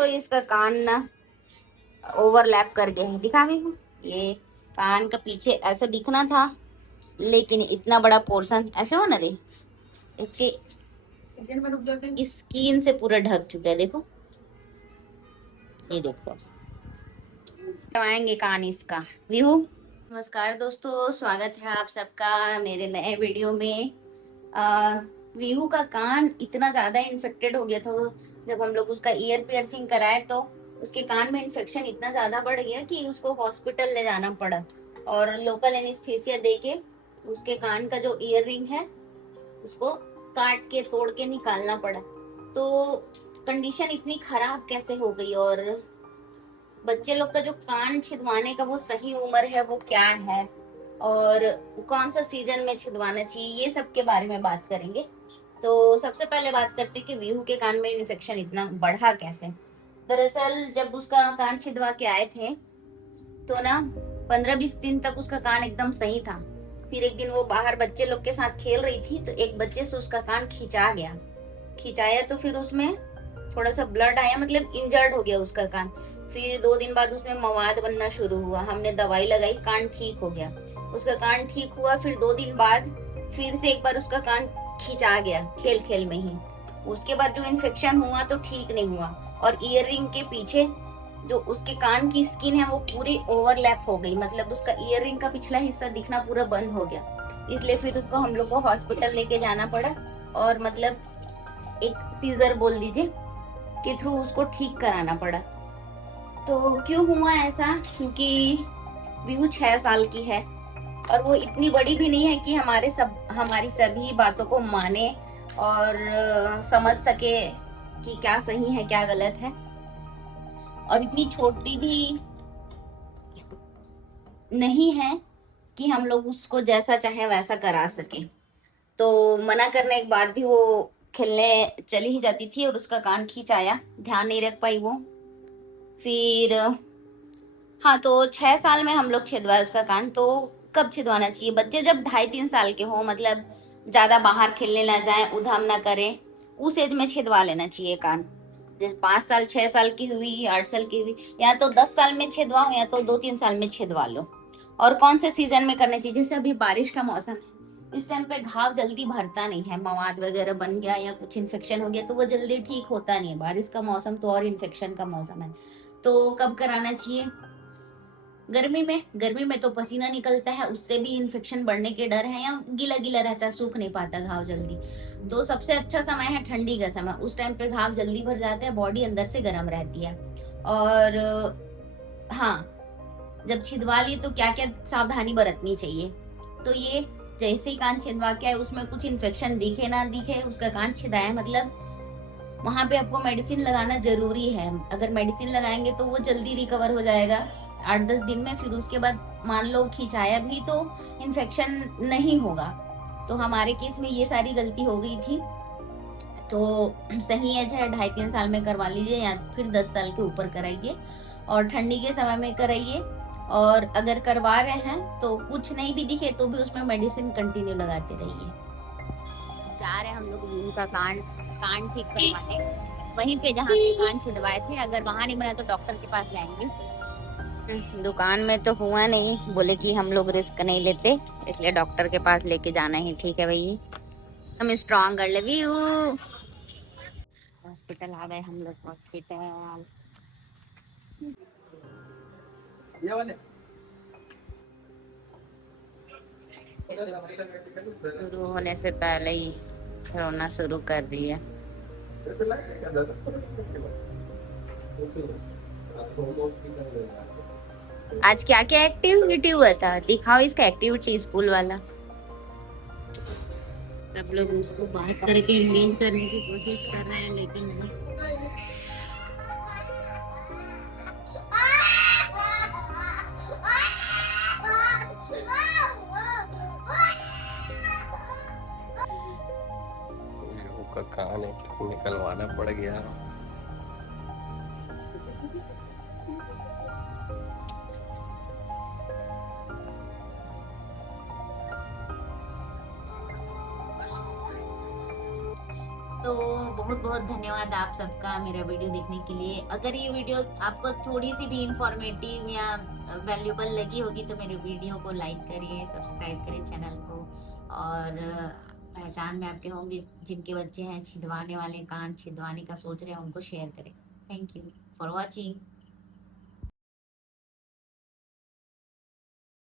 तो इसका कान ना ओवरलैप कर गया है, दिखा भी हूँ। ये कान का पीछे ऐसा दिखना था, लेकिन इतना बड़ा पोर्शन ऐसे हो ना रे, इसके स्किन से पूरा ढक चुका है। देखो, ये देखो, आएंगे कान इसका। विहू, नमस्कार दोस्तों, स्वागत है आप सबका मेरे नए वीडियो में। विहू का कान इतना ज्यादा इन्फेक्टेड हो गया था, जब हम लोग उसका ईयर पियर्सिंग कराए तो उसके कान में इन्फेक्शन इतना ज्यादा बढ़ गया कि उसको हॉस्पिटल ले जाना पड़ा, और लोकल एनेस्थीसिया देके उसके कान का जो ईयर रिंग है उसको काट के तोड़ के निकालना पड़ा। तो कंडीशन इतनी खराब कैसे हो गई, और बच्चे लोग का जो कान छिदवाने का वो सही उम्र है वो क्या है, और कौन सा सीजन में छिदवाना चाहिए, ये सब के बारे में बात करेंगे। तो सबसे पहले बात करते हैं कि वीहू के कान में इन्फेक्शन इतना बढ़ा कैसे। दरअसल जब उसका कान छिदवा के आए थे तो ना 15-20 दिन तक उसका कान एकदम सही था। फिर एक दिन वो बाहर बच्चे लोग के साथ खेल रही थी तो एक बच्चे से उसका कान खिंचा गया। खिंचाया तो फिर उसमें थोड़ा सा ब्लड आया, मतलब इंजर्ड हो गया उसका कान। फिर 2 दिन बाद उसमें मवाद बनना शुरू हुआ, हमने दवाई लगाई, कान ठीक हो गया। उसका कान ठीक हुआ, फिर 2 दिन बाद फिर से एक बार उसका कान खिंचा गया खेल खेल में ही। उसके बाद जो इन्फेक्शन हुआ तो ठीक नहीं हुआ, और ईयर रिंग के पीछे जो उसके कान की स्किन है वो पूरी ओवरलैप हो गई, मतलब उसका ईयर रिंग का पिछला हिस्सा दिखना पूरा बंद हो गया। इसलिए फिर उसको हम लोग को हॉस्पिटल लेके जाना पड़ा, और मतलब एक सीजर बोल दीजिए के थ्रू उसको ठीक कराना पड़ा। तो क्यों हुआ ऐसा, क्योंकि विहू 6 साल की है और वो इतनी बड़ी भी नहीं है कि हमारी सभी बातों को माने और समझ सके कि क्या सही है क्या गलत है, और इतनी छोटी भी नहीं है कि हम लोग उसको जैसा चाहे वैसा करा सके। तो मना करने के बाद भी वो खेलने चली ही जाती थी, और उसका कान खींचाया, ध्यान नहीं रख पाई वो। फिर हाँ, तो 6 साल में हम लोग छिदवाए उसका कान। तो कब छिदवाना चाहिए, बच्चे जब 2.5-3 साल के हो, मतलब ज्यादा बाहर खेलने ना जाए, उधम ना करे, उस एज में छिदवा लेना चाहिए कान। जैसे 5 साल 6 साल की हुई, 8 साल की हुई, या तो 10 साल में छिदवाओ, या तो 2-3 साल में छिदवा लो। और कौन से सीजन में करना चाहिए, जैसे अभी बारिश का मौसम है, इस टाइम पे घाव जल्दी भरता नहीं है, मवाद वगैरह बन गया या कुछ इन्फेक्शन हो गया तो वो जल्दी ठीक होता नहीं है। बारिश का मौसम तो और इन्फेक्शन का मौसम है। तो कब कराना चाहिए, गर्मी में तो पसीना निकलता है, उससे भी इन्फेक्शन बढ़ने के डर है, या गीला गीला रहता है, सूख नहीं पाता घाव जल्दी। तो सबसे अच्छा समय है ठंडी का समय, उस टाइम पे घाव जल्दी भर जाते हैं, बॉडी अंदर से गर्म रहती है। और हाँ, जब छिदवा लिए तो क्या क्या सावधानी बरतनी चाहिए। तो ये जैसे ही कान छिदवा के आए, उसमें कुछ इन्फेक्शन दिखे ना दिखे, उसका कान छिदाया मतलब वहां पे आपको मेडिसिन लगाना जरूरी है। अगर मेडिसिन लगाएंगे तो वो जल्दी रिकवर हो जाएगा 8-10 दिन में। फिर उसके बाद मान लो खिंचाया भी तो इन्फेक्शन नहीं होगा। तो हमारे केस में ये सारी गलती हो गई थी। तो सही एज है 2.5-3 साल में करवा लीजिए, या फिर 10 साल के ऊपर कराइए, और ठंडी के समय में कराइए। और अगर करवा रहे हैं तो कुछ नहीं भी दिखे तो भी उसमें मेडिसिन कंटिन्यू लगाते रहिए। जा रहे हैं हम लोग उनका कान कान ठीक करवाने, वहीं पे जहाँ पे कान छिदवाए थे। अगर वहां नहीं बना तो डॉक्टर के पास जाएंगे। दुकान में तो हुआ नहीं, बोले कि हम लोग रिस्क नहीं लेते, इसलिए डॉक्टर के पास लेके जाना ही ठीक है भैया। हम स्ट्रॉन्ग कर ले व्यू। हॉस्पिटल आ गए हम लोग, हॉस्पिटल। शुरू होने से पहले ही रोना शुरू कर रही है। आज क्या क्या एक्टिविटी हुआ था, दिखाओ इसका एक्टिविटी स्कूल वाला। सब लोग उसको बात करके एंगेज करने की कोशिश कर रहे हैं, लेकिन का कान एक निकलवाना पड़ गया। तो बहुत बहुत धन्यवाद आप सबका मेरा वीडियो देखने के लिए। अगर ये वीडियो आपको थोड़ी सी भी इंफॉर्मेटिव या वैल्यूबल लगी होगी तो मेरे वीडियो को लाइक करिए, सब्सक्राइब करिए चैनल को। और पहचान में आपके होंगे जिनके बच्चे हैं छिदवाने वाले, कान छिदवाने का सोच रहे हैं, उनको शेयर करें। Thank you for watching.